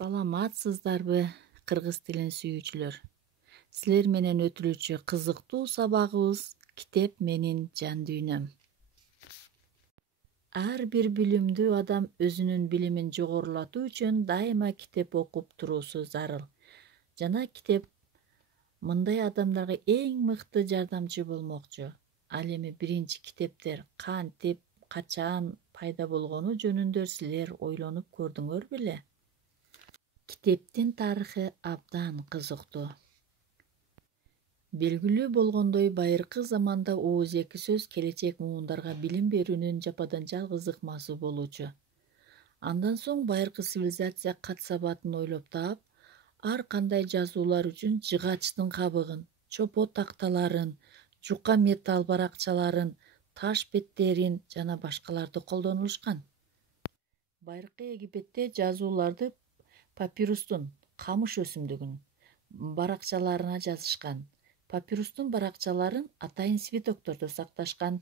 Саламатсыздарбы, кыргыз тилин сүйүүчүлөр. Силер менен өтүлүүчү кызыктуу сабагыбыз китеп менин жан дүйнөм. Ар бир билимдүү адам өзүнүн билимин жогорулатуу үчүн дайыма китеп окуп туруусу зарыл. Жана китеп мындай адамдарга эң мыкты жардамчы болмокчу. Ал эми биринчи китептер кантип, качан пайда болгону жөнүндө силер ойлонуп көрдүңөр беле? Китептин тарыхы абдан кызыктуу. Белгилүү болгондой, байыркы заманда ооз-эки сөз келечек муундарга билим берүүнүн жападан жалгыз ыкмасы болуучу. Андан соң байыркы цивилизация кат сабатын ойлоп таап, ар кандай жазуулар үчүн жыгачтын кабыгын, чопо такталарын, жука металл баракчаларын, таш беттерин жана башкаларды колдонушкан. Байыркы Египетте жазууларды папирустун, камыш өсүмдүгүнүн баракчаларына жазышкан. Папирустун баракчаларын атайын свитоктордо сакташкан.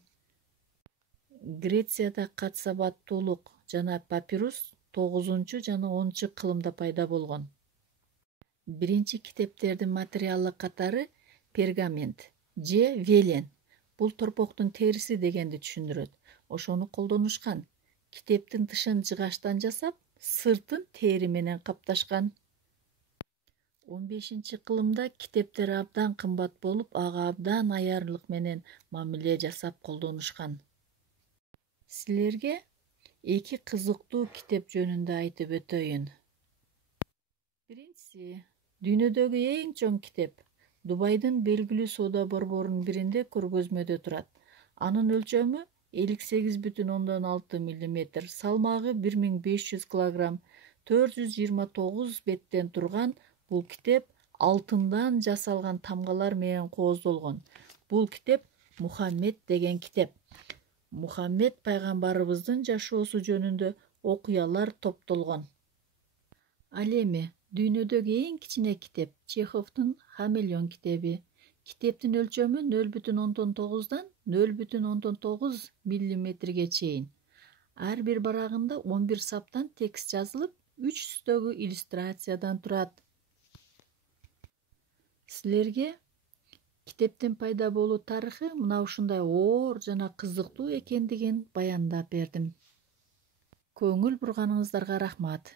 Грецияда кат сабаттуулук жана папирус 9 жана 10 кылымда пайда болгон. Биринчи китептердин материалы катары пергамент же велен. Бул торпоктун териси дегенди түшүндүрөт. Ошону колдонушкан. Китептин тышын жыгачтан жасап, сыртын тери менен капташкан. 15 кылымда китептер абдан кымбат болуп, ага абдан аярлык менен мамиле жасап колдонушкан. Силерге эки кызыктуу китеп жөнүндө айтып өтөйүн. Биринчиси, дүйнөдөгү эң чоң китеп. Дубайдын белгилүү соода борборунун биринде көргөзмөдө турат. Анын өлчөмү 58,6 мм, салмагы 1500 кг, 429 беттен турган бул китеп алтындан жасалган тамгалар менен кооздолгон. Бул китеп Мухаммед деген китеп. Мухаммед пайгамбарыбыздын жашоосу жөнүндө окуялар топтолгон. Ал эми дүйнөдөгү эң кичине китеп Чеховдун Хамелеон китеби. Китептин өлчөмү 0,9дан 0,9 мм чейин. Ар бир барагында 11 саптан текст жазылып, 3 түстөгү иллюстрациядан турат. Силерге китептин пайда болуу тарыхы мына ушундай оор жана кызыктуу экендигин баяндап бердим. Көңүл бурганыңыздарга рахмат.